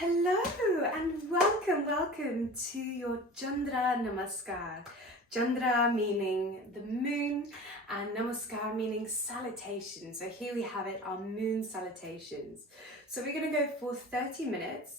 Hello and welcome to your Chandra Namaskar. Chandra meaning the moon and Namaskar meaning salutation. So here we have it, our moon salutations. So we're going to go for 30 minutes.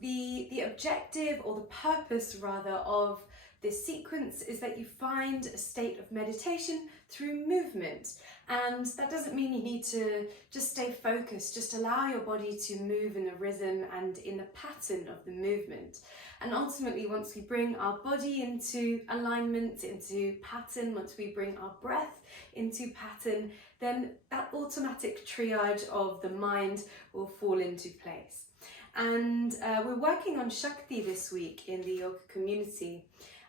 The objective or the purpose rather of this sequence is that you find a state of meditation through movement. And that doesn't mean you need to just stay focused, just allow your body to move in the rhythm and in the pattern of the movement. And ultimately, once we bring our body into alignment, into pattern, once we bring our breath into pattern, then that automatic triage of the mind will fall into place. And we're working on Shakti this week in the yoga community.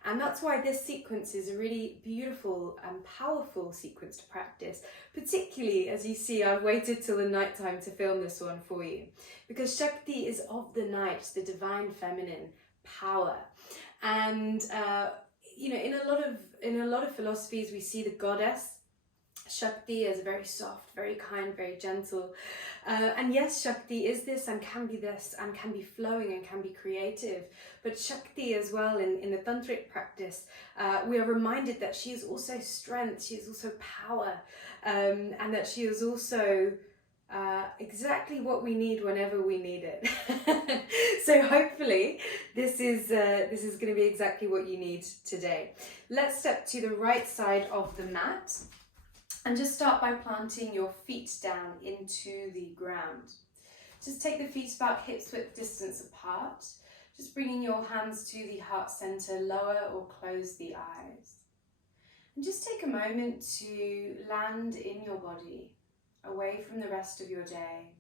And that's why this sequence is a really beautiful and powerful sequence to practice, particularly as you see, I've waited till the night time to film this one for you, because Shakti is of the night, the divine feminine power. And in a lot of philosophies, we see the goddess Shakti as very soft, very kind, very gentle. And yes, Shakti is this and can be flowing and can be creative. But Shakti as well in the tantric practice, we are reminded that she is also strength, she is also power, and that she is also exactly what we need whenever we need it. So hopefully this is going to be exactly what you need today. Let's step to the right side of the mat. And just start by planting your feet down into the ground. Just take the feet about hips width distance apart. Just bringing your hands to the heart center, lower or close the eyes. And just take a moment to land in your body, away from the rest of your day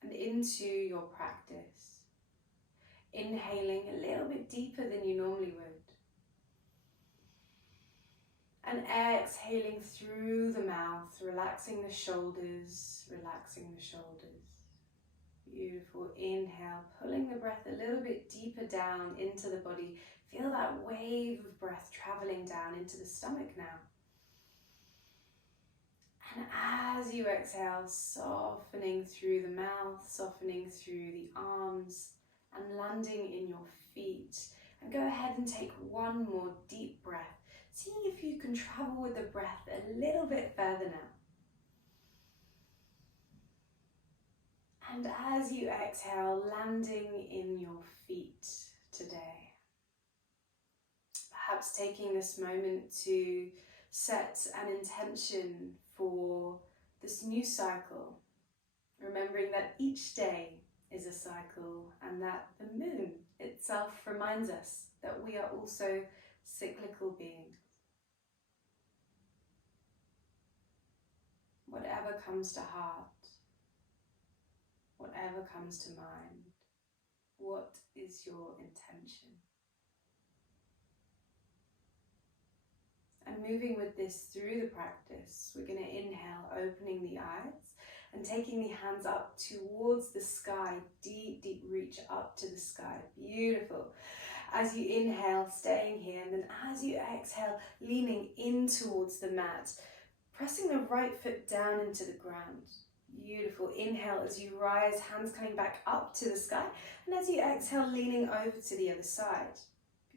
and into your practice. Inhaling a little bit deeper than you normally would. And exhaling through the mouth, relaxing the shoulders, Beautiful. Inhale, pulling the breath a little bit deeper down into the body. Feel that wave of breath traveling down into the stomach now. And as you exhale, softening through the mouth, softening through the arms, and landing in your feet. And go ahead and take one more deep breath. Seeing if you can travel with the breath a little bit further now. And as you exhale, landing in your feet today. Perhaps taking this moment to set an intention for this new cycle. Remembering that each day is a cycle and that the moon itself reminds us that we are also cyclical beings. Whatever comes to heart, whatever comes to mind, what is your intention? And moving with this through the practice, we're going to inhale, opening the eyes and taking the hands up towards the sky, deep, deep reach up to the sky. Beautiful. As you inhale, staying here, and then as you exhale, leaning in towards the mat, pressing the right foot down into the ground. Beautiful. Inhale as you rise, hands coming back up to the sky. And as you exhale, leaning over to the other side.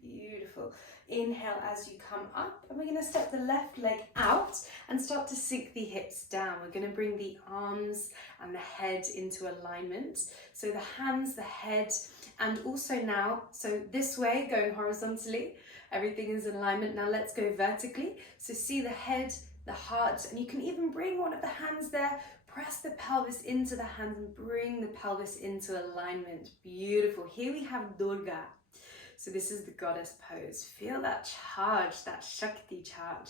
Beautiful. Inhale as you come up. And we're going to step the left leg out and start to sink the hips down. We're going to bring the arms and the head into alignment. So the hands, the head, and also now, so this way, going horizontally. Everything is in alignment. Now let's go vertically. So see the head, the heart, and you can even bring one of the hands there, press the pelvis into the hands and bring the pelvis into alignment. Beautiful. Here we have Durga. So this is the goddess pose. Feel that charge, that Shakti charge.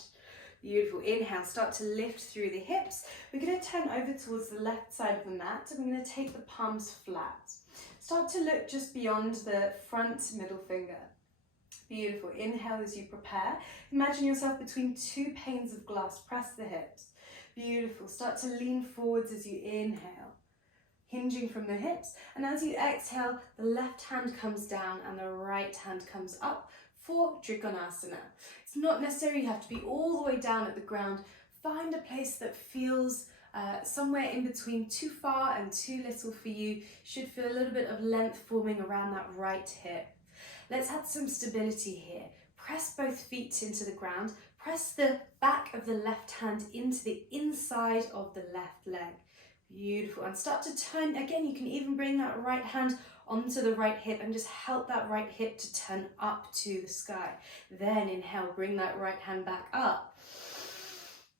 Beautiful. Inhale, start to lift through the hips. We're going to turn over towards the left side of the mat and we're going to take the palms flat. Start to look just beyond the front middle finger. Beautiful. Inhale as you prepare. Imagine yourself between two panes of glass. Press the hips. Beautiful. Start to lean forwards as you inhale, hinging from the hips. And as you exhale, the left hand comes down and the right hand comes up for Trikonasana. It's not necessary you have to be all the way down at the ground. Find a place that feels somewhere in between too far and too little for you. Should feel a little bit of length forming around that right hip. Let's add some stability here. Press both feet into the ground. Press the back of the left hand into the inside of the left leg. Beautiful. And start to turn. Again, you can even bring that right hand onto the right hip and just help that right hip to turn up to the sky. Then inhale, bring that right hand back up.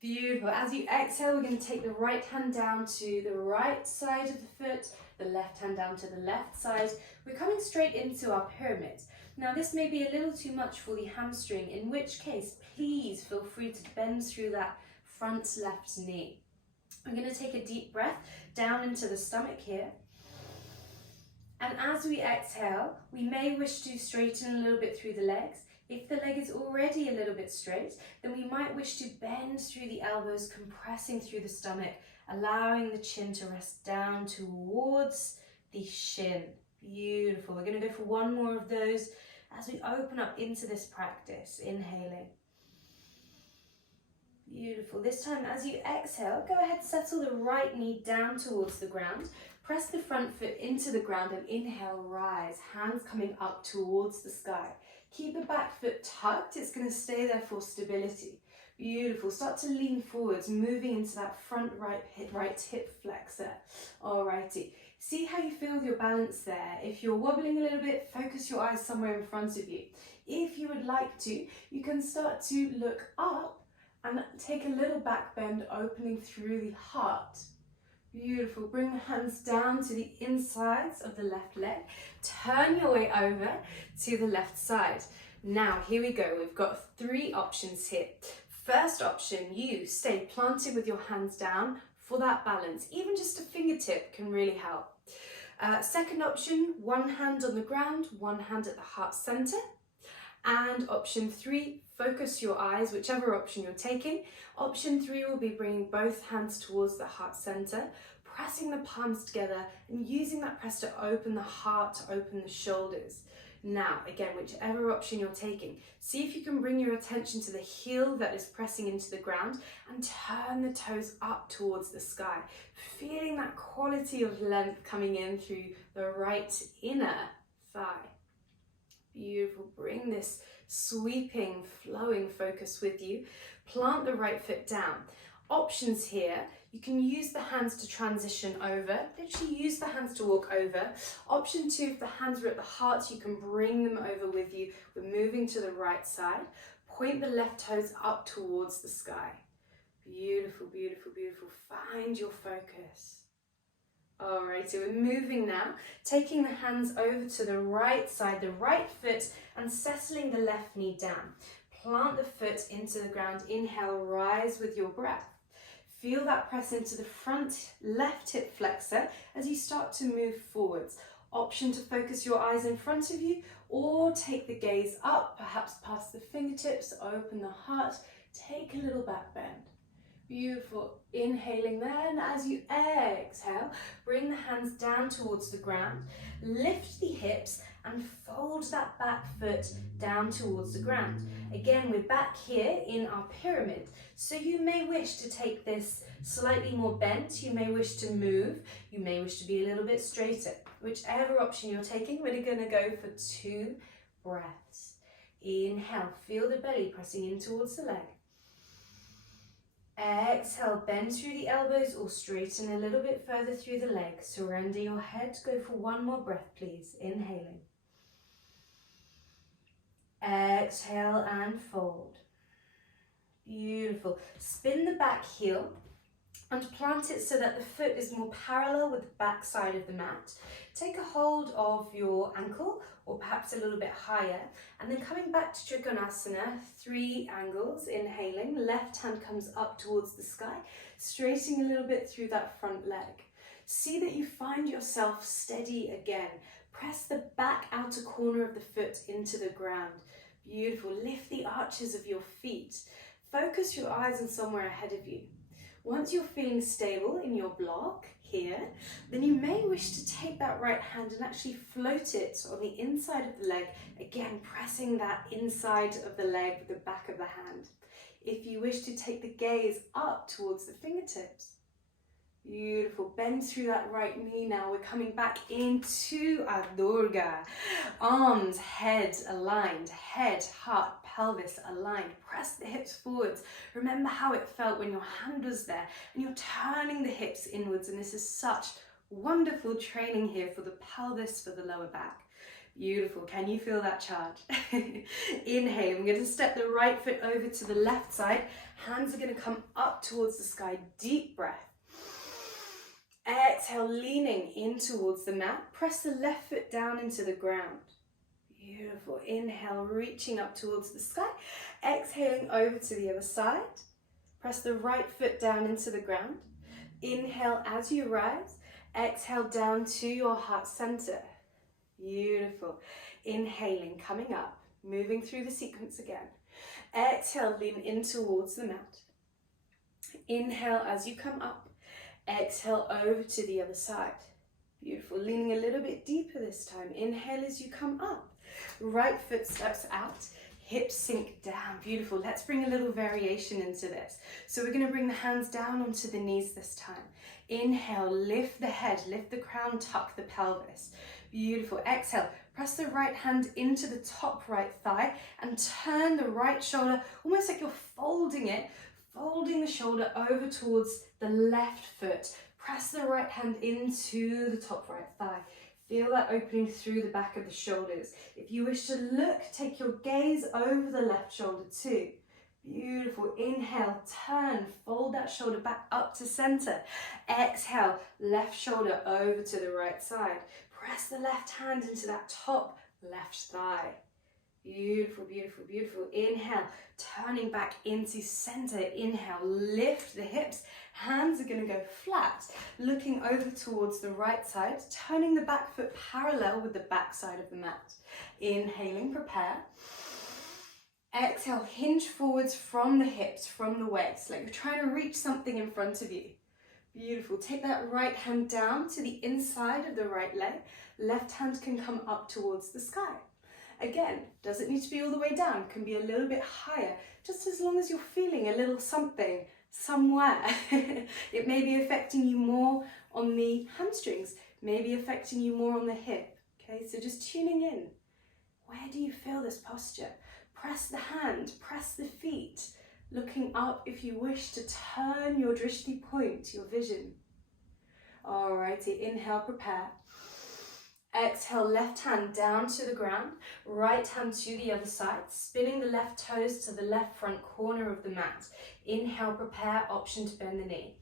Beautiful. As you exhale, we're going to take the right hand down to the right side of the foot, the left hand down to the left side. We're coming straight into our pyramid. Now this may be a little too much for the hamstring, in which case please feel free to bend through that front left knee. I'm going to take a deep breath down into the stomach here. And as we exhale, we may wish to straighten a little bit through the legs. If the leg is already a little bit straight, then we might wish to bend through the elbows, compressing through the stomach, allowing the chin to rest down towards the shin. Beautiful. We're going to go for one more of those as we open up into this practice. Inhaling. Beautiful. This time as you exhale, go ahead, settle the right knee down towards the ground. Press the front foot into the ground and inhale, rise. Hands coming up towards the sky. Keep the back foot tucked. It's going to stay there for stability. Beautiful. Start to lean forwards, moving into that front right hip flexor. Alrighty. See how you feel with your balance there. If you're wobbling a little bit, focus your eyes somewhere in front of you. If you would like to, you can start to look up and take a little back bend, opening through the heart. Beautiful. Bring the hands down to the insides of the left leg. Turn your way over to the left side. Now, here we go. We've got three options here. First option, you stay planted with your hands down for that balance. Even just a fingertip can really help. Second option, one hand on the ground, one hand at the heart center. And option three, focus your eyes, whichever option you're taking. Option three will be bringing both hands towards the heart center, pressing the palms together and using that press to open the heart, to open the shoulders. Now, again, whichever option you're taking, see if you can bring your attention to the heel that is pressing into the ground and turn the toes up towards the sky, feeling that quality of length coming in through the right inner thigh. Beautiful. Bring this sweeping, flowing focus with you. Plant the right foot down. Options here, you can use the hands to transition over. Literally use the hands to walk over. Option two, if the hands are at the heart, you can bring them over with you. We're moving to the right side. Point the left toes up towards the sky. Beautiful, beautiful, beautiful. Find your focus. Alright, so we're moving now, taking the hands over to the right side, the right foot, and settling the left knee down. Plant the foot into the ground. Inhale, rise with your breath. Feel that press into the front left hip flexor as you start to move forwards. Option to focus your eyes in front of you or take the gaze up, perhaps past the fingertips, open the heart, take a little back bend. Beautiful. Inhaling there, and as you exhale, bring the hands down towards the ground, lift the hips and fold that back foot down towards the ground. Again, we're back here in our pyramid, so you may wish to take this slightly more bent, you may wish to move, you may wish to be a little bit straighter. Whichever option you're taking, we're going to go for 2 breaths. Inhale, feel the belly pressing in towards the leg. Exhale, bend through the elbows or straighten a little bit further through the legs. Surrender your head. Go for one more breath, please. Inhaling. Exhale and fold. Beautiful. Spin the back heel and plant it so that the foot is more parallel with the back side of the mat. Take a hold of your ankle or perhaps a little bit higher, and then coming back to Trikonasana, 3 angles. Inhaling, left hand comes up towards the sky, straightening a little bit through that front leg. See that you find yourself steady again. Press the back outer corner of the foot into the ground. Beautiful. Lift the arches of your feet. Focus your eyes on somewhere ahead of you. Once you're feeling stable in your block here, then you may wish to take that right hand and actually float it on the inside of the leg, again pressing that inside of the leg with the back of the hand. If you wish to take the gaze up towards the fingertips, Beautiful. Bend through that right knee now. We're coming back into our Durga. Arms, head aligned. Head, heart, pelvis aligned. Press the hips forwards. Remember how it felt when your hand was there and you're turning the hips inwards, and this is such wonderful training here for the pelvis, for the lower back. Beautiful. Can you feel that charge? Inhale. I'm going to step the right foot over to the left side. Hands are going to come up towards the sky. Deep breath. Exhale, leaning in towards the mat. Press the left foot down into the ground. Beautiful. Inhale, reaching up towards the sky. Exhaling over to the other side. Press the right foot down into the ground. Inhale as you rise. Exhale down to your heart center. Beautiful. Inhaling, coming up, moving through the sequence again. Exhale, lean in towards the mat. Inhale as you come up. Exhale over to the other side. Beautiful. Leaning a little bit deeper this time. Inhale as you come up. Right foot steps out. Hips sink down. Beautiful. Let's bring a little variation into this. So we're going to bring the hands down onto the knees this time. Inhale, lift the head, lift the crown, tuck the pelvis. Beautiful. Exhale, press the right hand into the top right thigh and turn the right shoulder, almost like you're folding it, folding the shoulder over towards the left foot. Press the right hand into the top right thigh. Feel that opening through the back of the shoulders. If you wish to look, take your gaze over the left shoulder too. Beautiful. Inhale, turn, fold that shoulder back up to center. Exhale, left shoulder over to the right side. Press the left hand into that top left thigh. Beautiful, beautiful, beautiful. Inhale, turning back into center. Inhale, lift the hips. Hands are going to go flat, looking over towards the right side, turning the back foot parallel with the back side of the mat. Inhaling, prepare. Exhale, hinge forwards from the hips, from the waist, like you're trying to reach something in front of you. Beautiful. Take that right hand down to the inside of the right leg. Left hand can come up towards the sky. Again, doesn't need to be all the way down, can be a little bit higher, just as long as you're feeling a little something somewhere. It may be affecting you more on the hamstrings, maybe affecting you more on the hip. Okay, so just tuning in. Where do you feel this posture? Press the hand, press the feet, looking up if you wish to turn your drishti point, your vision. Alrighty, inhale, prepare. Exhale, left hand down to the ground, right hand to the other side, spinning the left toes to the left front corner of the mat. Inhale, prepare, option to bend the knee.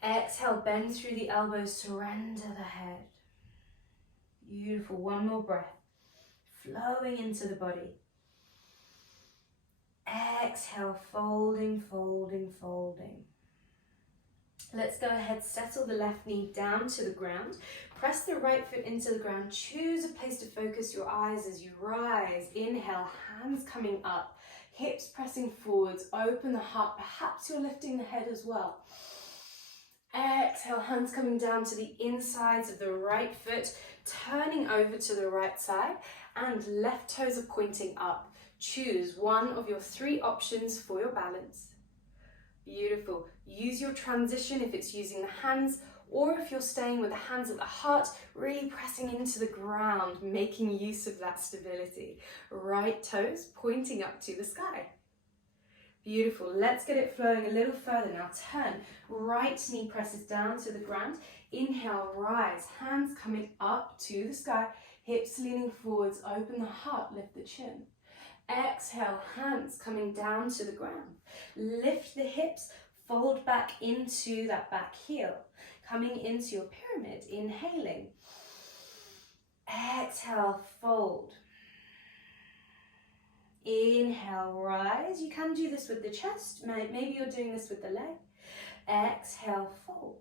Exhale, bend through the elbows, surrender the head. Beautiful, one more breath, flowing into the body. Exhale, folding, folding, folding. Let's go ahead, settle the left knee down to the ground. Press the right foot into the ground. Choose a place to focus your eyes as you rise. Inhale, hands coming up, hips pressing forwards. Open the heart. Perhaps you're lifting the head as well. Exhale, hands coming down to the insides of the right foot, turning over to the right side, and left toes are pointing up. Choose one of your three options for your balance. Beautiful. Use your transition if it's using the hands, or if you're staying with the hands at the heart, really pressing into the ground, making use of that stability. Right toes pointing up to the sky. Beautiful. Let's get it flowing a little further now. Turn. Right knee presses down to the ground. Inhale, rise. Hands coming up to the sky. Hips leaning forwards. Open the heart. Lift the chin. Exhale, hands coming down to the ground. Lift the hips. Fold back into that back heel. Coming into your pyramid. Inhaling. Exhale, fold. Inhale, rise. You can do this with the chest. Maybe you're doing this with the leg. Exhale, fold.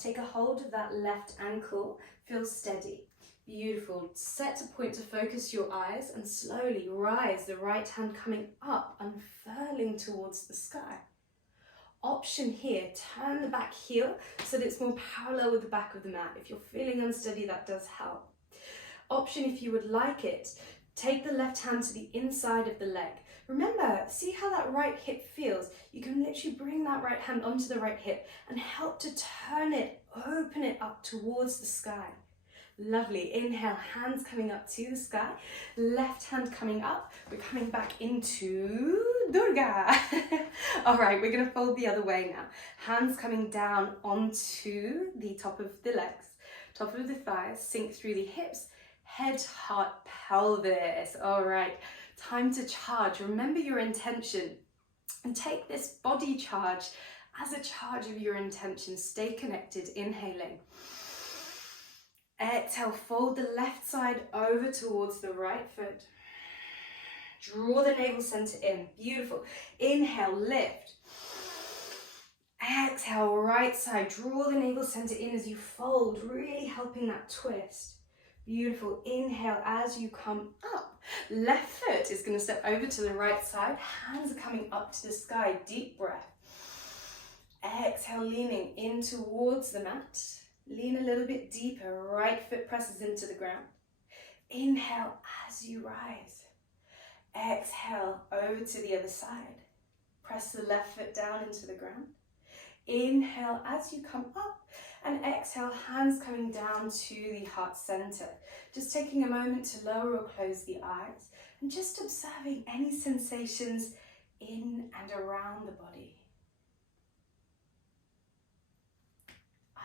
Take a hold of that left ankle. Feel steady. Beautiful. Set a point to focus your eyes and slowly rise. The right hand coming up, unfurling towards the sky. Option here, turn the back heel so that it's more parallel with the back of the mat. If you're feeling unsteady, that does help. Option, if you would like it, take the left hand to the inside of the leg. Remember, see how that right hip feels. You can literally bring that right hand onto the right hip and help to turn it, open it up towards the sky. Lovely. Inhale, hands coming up to the sky. Left hand coming up. We're coming back into Durga. All right, we're going to fold the other way now. Hands coming down onto the top of the legs, top of the thighs, sink through the hips, head, heart, pelvis. All right, time to charge. Remember your intention and take this body charge as a charge of your intention. Stay connected. Inhaling. Exhale, fold the left side over towards the right foot. Draw the navel center in. Beautiful. Inhale, lift. Exhale, right side. Draw the navel center in as you fold, really helping that twist. Beautiful. Inhale as you come up. Left foot is going to step over to the right side. Hands are coming up to the sky. Deep breath. Exhale, leaning in towards the mat. Lean a little bit deeper, right foot presses into the ground. Inhale as you rise. Exhale over to the other side. Press the left foot down into the ground. Inhale as you come up and exhale, hands coming down to the heart center. Just taking a moment to lower or close the eyes and just observing any sensations in and around the body.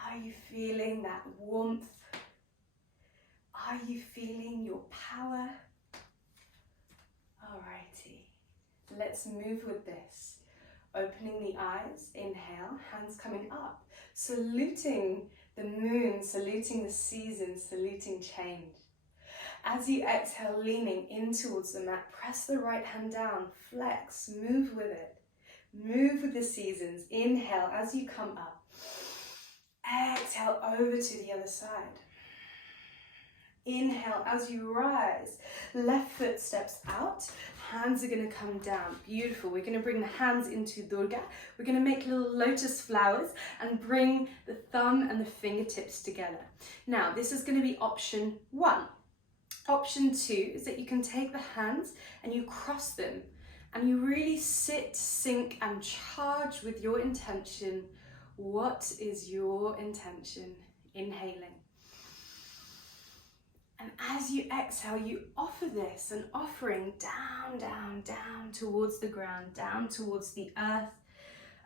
Are you feeling that warmth? Are you feeling your power? Alrighty, let's move with this. Opening the eyes, inhale, hands coming up, saluting the moon, saluting the seasons, saluting change. As you exhale, leaning in towards the mat, press the right hand down, flex, move with it. Move with the seasons. Inhale as you come up. Exhale over to the other side. Inhale as you rise. Left foot steps out. Hands are going to come down. Beautiful. We're going to bring the hands into Durga. We're going to make little lotus flowers and bring the thumb and the fingertips together. Now, this is going to be option 1. Option 2 is that you can take the hands and you cross them and you really sit, sink and charge with your intention. What is your intention? Inhaling. And as you exhale, you offer this, an offering down, down, down towards the ground, down towards the earth.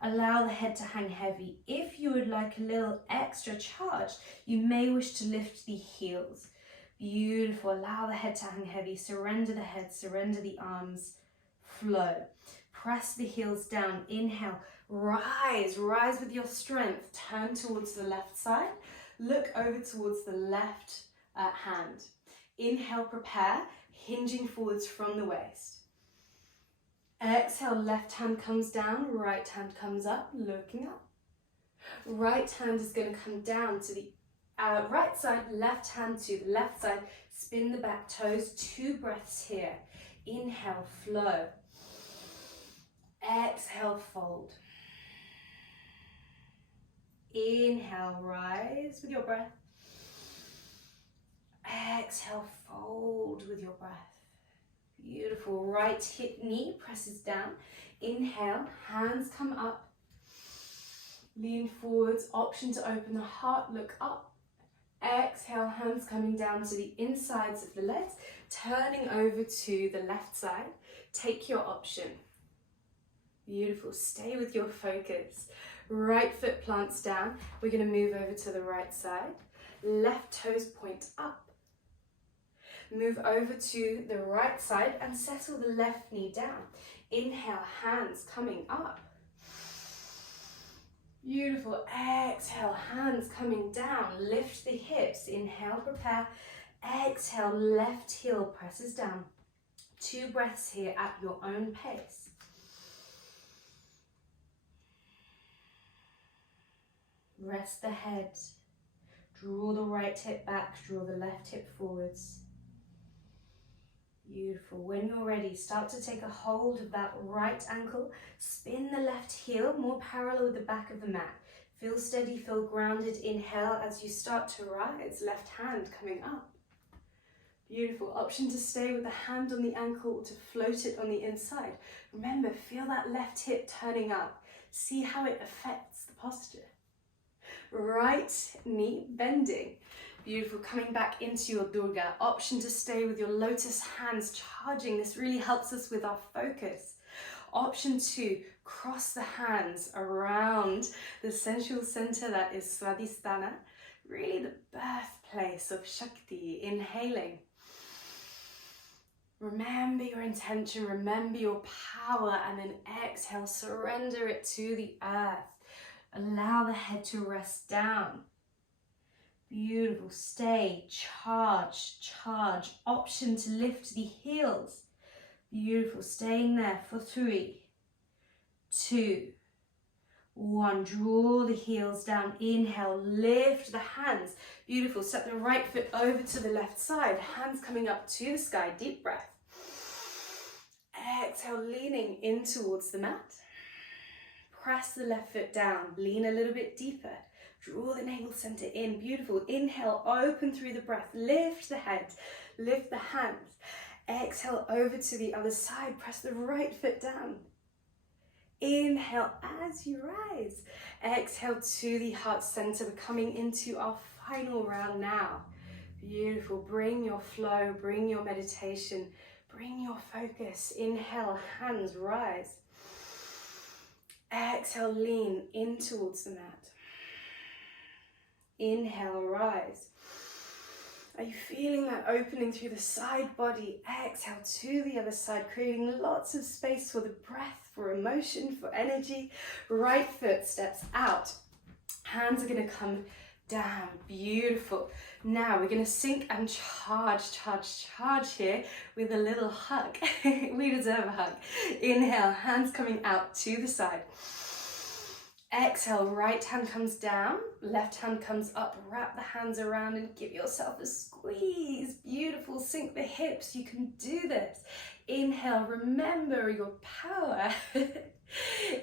Allow the head to hang heavy. If you would like a little extra charge, you may wish to lift the heels. Beautiful. Allow the head to hang heavy. Surrender the head, surrender the arms. Flow. Press the heels down. Inhale. Rise, rise with your strength. Turn towards the left side. Look over towards the left hand. Inhale, prepare, hinging forwards from the waist. Exhale, left hand comes down, right hand comes up, looking up. Right hand is going to come down to the right side, left hand to the left side. Spin the back toes, 2 breaths here. Inhale, flow. Exhale, fold. Inhale, rise with your breath. Exhale, fold with your breath. Beautiful. Right hip knee presses down. Inhale, hands come up. Lean forwards, option to open the heart, look up. Exhale, hands coming down to the insides of the legs, turning over to the left side. Take your option. Beautiful. Stay with your focus. Right foot plants down. We're going to move over to the right side. Left toes point up. Move over to the right side and settle the left knee down. Inhale, hands coming up. Beautiful. Exhale, hands coming down. Lift the hips. Inhale, prepare. Exhale, left heel presses down. 2 breaths here at your own pace. Rest the head. Draw the right hip back. Draw the left hip forwards. Beautiful. When you're ready, start to take a hold of that right ankle. Spin the left heel more parallel with the back of the mat. Feel steady, feel grounded. Inhale as you start to rise. Left hand coming up. Beautiful. Option to stay with the hand on the ankle or to float it on the inside. Remember, feel that left hip turning up. See how it affects the posture. Right knee bending. Beautiful. Coming back into your Durga. Option to stay with your lotus hands charging. This really helps us with our focus. Option 2, cross the hands around the sensual center that is Swadhisthana, really the birthplace of Shakti. Inhaling. Remember your intention, remember your power, and then exhale, surrender it to the earth. Allow the head to rest down. Beautiful. Stay, charge, charge. Option to lift the heels. Beautiful. Staying there for 3, 2, 1. Draw the heels down. Inhale, lift the hands. Beautiful. Step the right foot over to the left side. Hands coming up to the sky. Deep breath. Exhale, leaning in towards the mat. Press the left foot down. Lean a little bit deeper. Draw the navel center in. Beautiful. Inhale, open through the breath. Lift the head. Lift the hands. Exhale, over to the other side. Press the right foot down. Inhale as you rise. Exhale to the heart center. We're coming into our final round now. Beautiful. Bring your flow, bring your meditation, bring your focus. Inhale, hands rise. Exhale, lean in towards the mat. Inhale, rise. Are you feeling that opening through the side body? Exhale to the other side, creating lots of space for the breath, for emotion, for energy. Right foot steps out. Hands are going to come down. Beautiful. Now we're going to sink and charge, charge, charge here with a little hug. We deserve a hug. Inhale, hands coming out to the side. Exhale, right hand comes down, left hand comes up. Wrap the hands around and give yourself a squeeze. Beautiful. Sink the hips. You can do this. Inhale, remember your power.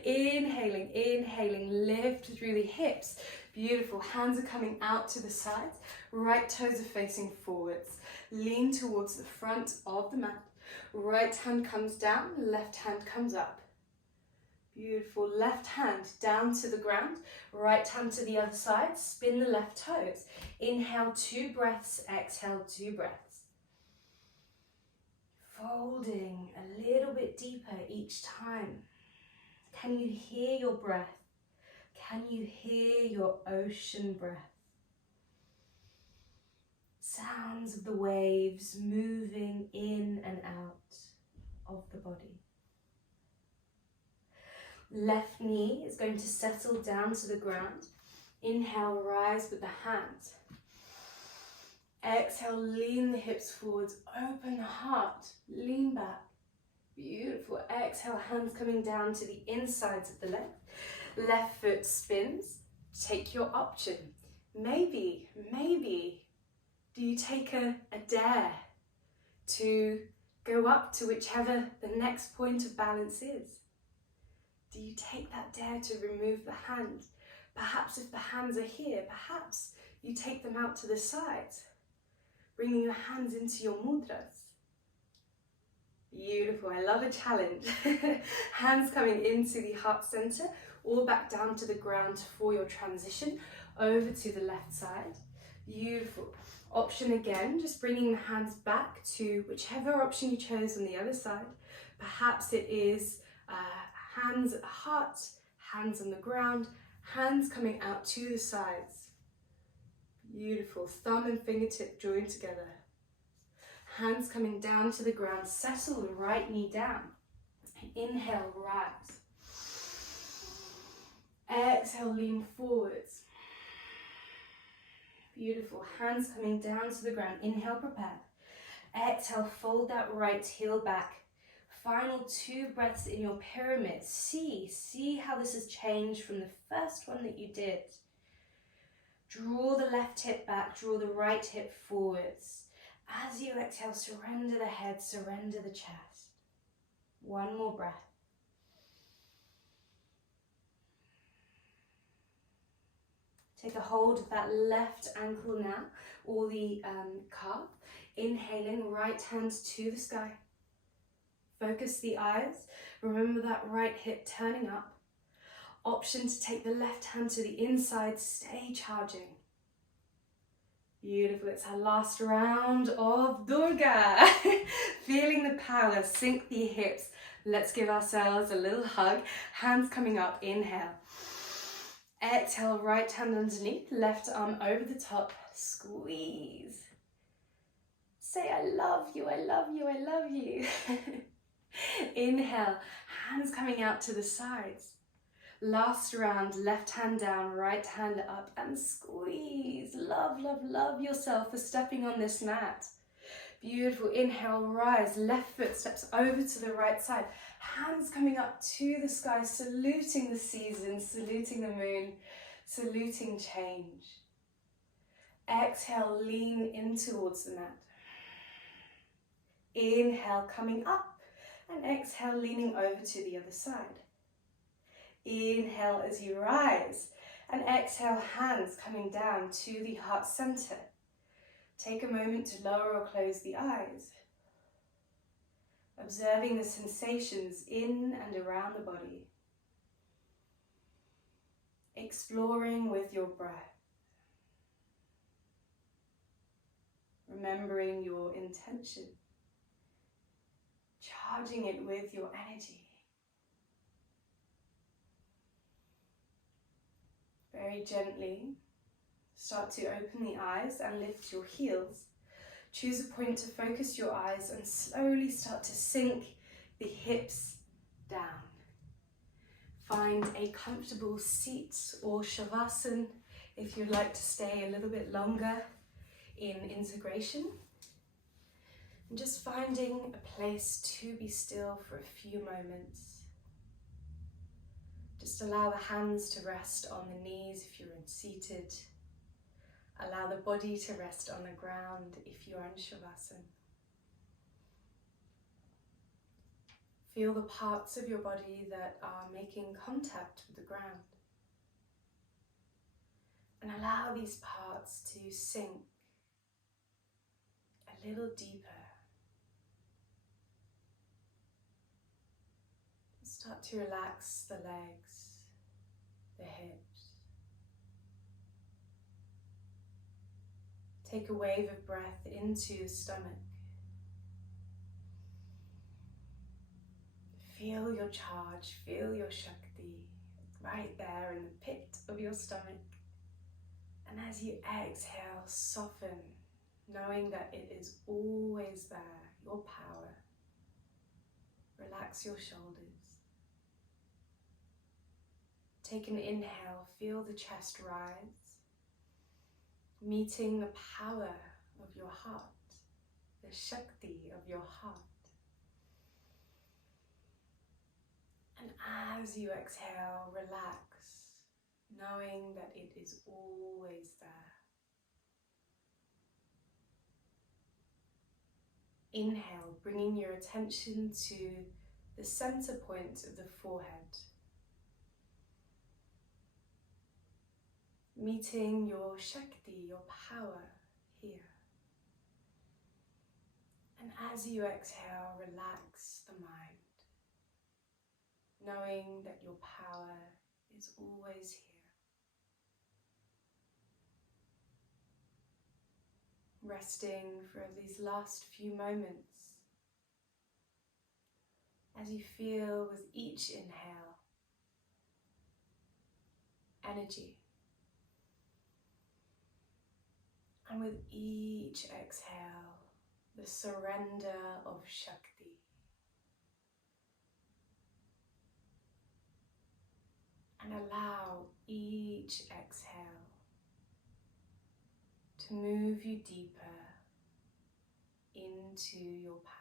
Inhaling, inhaling, lift through the hips. Beautiful. Hands are coming out to the sides. Right toes are facing forwards. Lean towards the front of the mat. Right hand comes down, left hand comes up. Beautiful. Left hand down to the ground. Right hand to the other side. Spin the left toes. Inhale, 2 breaths. Exhale, 2 breaths. Folding a little bit deeper each time. Can you hear your breath? Can you hear your ocean breath? Sounds of the waves moving in and out of the body. Left knee is going to settle down to the ground. Inhale, rise with the hands. Exhale, lean the hips forwards, open the heart, lean back. Beautiful. Exhale, hands coming down to the insides of the leg. Left foot spins. Take your option. Maybe, do you take a dare to go up to whichever the next point of balance is? Do you take that dare to remove the hands? Perhaps if the hands are here, perhaps you take them out to the sides, bringing your hands into your mudras. Beautiful. I love a challenge. Hands coming into the heart center, all back down to the ground for your transition over to the left side. Beautiful. Option again, just bringing the hands back to whichever option you chose on the other side. Perhaps it is hands at the heart, hands on the ground, hands coming out to the sides. Beautiful. Thumb and fingertip joined together. Hands coming down to the ground. Settle the right knee down. Inhale, rise. Exhale, lean forwards. Beautiful. Hands coming down to the ground. Inhale, prepare. Exhale, fold that right heel back. Final 2 breaths in your pyramid. See how this has changed from the first one that you did. Draw the left hip back, draw the right hip forwards. As you exhale, surrender the head, surrender the chest. 1 more breath. Take a hold of that left ankle now, or the calf. Inhaling, right hand to the sky. Focus the eyes. Remember that right hip turning up. Option to take the left hand to the inside. Stay charging. Beautiful. It's our last round of Durga. Feeling the power. Sink the hips. Let's give ourselves a little hug. Hands coming up. Inhale. Exhale, right hand underneath, left arm over the top. Squeeze. Say, I love you, I love you, I love you. Inhale, hands coming out to the sides. Last round, left hand down, right hand up, and squeeze. Love, love, love yourself for stepping on this mat. Beautiful. Inhale, rise. Left foot steps over to the right side. Hands coming up to the sky, saluting the season, saluting the moon, saluting change. Exhale, lean in towards the mat. Inhale, coming up, and exhale, leaning over to the other side. Inhale as you rise, and exhale, hands coming down to the heart center. Take a moment to lower or close the eyes, observing the sensations in and around the body, exploring with your breath, remembering your intention, charging it with your energy. Very gently, start to open the eyes and lift your heels. Choose a point to focus your eyes and slowly start to sink the hips down. Find a comfortable seat or shavasana if you'd like to stay a little bit longer in integration. And just finding a place to be still for a few moments. Just allow the hands to rest on the knees if you're seated. Allow the body to rest on the ground if you're in shavasana. Feel the parts of your body that are making contact with the ground. And allow these parts to sink a little deeper. Start to relax the legs, the hips. Take a wave of breath into the stomach. Feel your charge, feel your Shakti right there in the pit of your stomach. And as you exhale, soften, knowing that it is always there, your power. Relax your shoulders. Take an inhale, feel the chest rise, meeting the power of your heart, the Shakti of your heart. And as you exhale, relax, knowing that it is always there. Inhale, bringing your attention to the center point of the forehead. Meeting your Shakti, your power here. And as you exhale, relax the mind, knowing that your power is always here. Resting for these last few moments as you feel with each inhale, energy. And with each exhale, the surrender of Shakti. And allow each exhale to move you deeper into your power.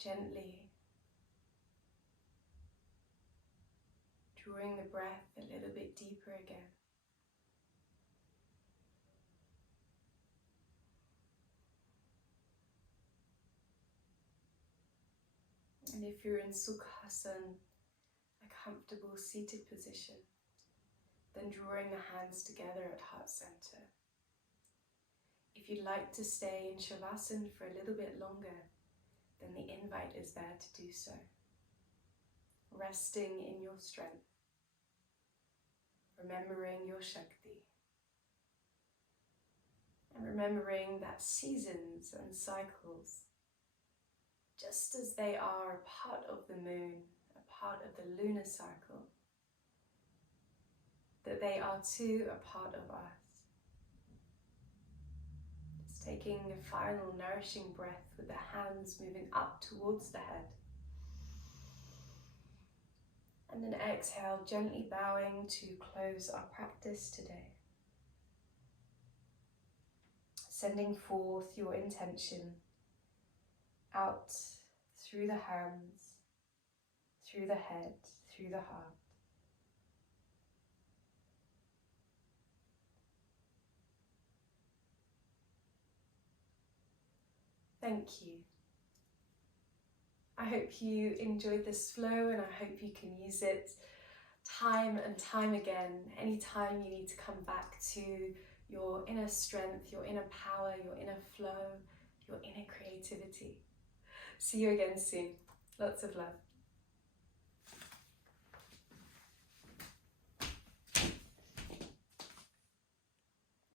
Gently drawing the breath a little bit deeper again. And if you're in Sukhasana, a comfortable seated position, then drawing the hands together at heart center. If you'd like to stay in Shavasana for a little bit longer, then the invite is there to do so. Resting in your strength, remembering your Shakti, and remembering that seasons and cycles, just as they are a part of the moon, a part of the lunar cycle, that they are too a part of us. Just taking a final nourishing breath with the hands moving up towards the head. And then exhale, gently bowing to close our practice today. Sending forth your intention out through the hands, through the head, through the heart. Thank you. I hope you enjoyed this flow, and I hope you can use it time and time again. Anytime you need to come back to your inner strength, your inner power, your inner flow, your inner creativity. See you again soon. Lots of love.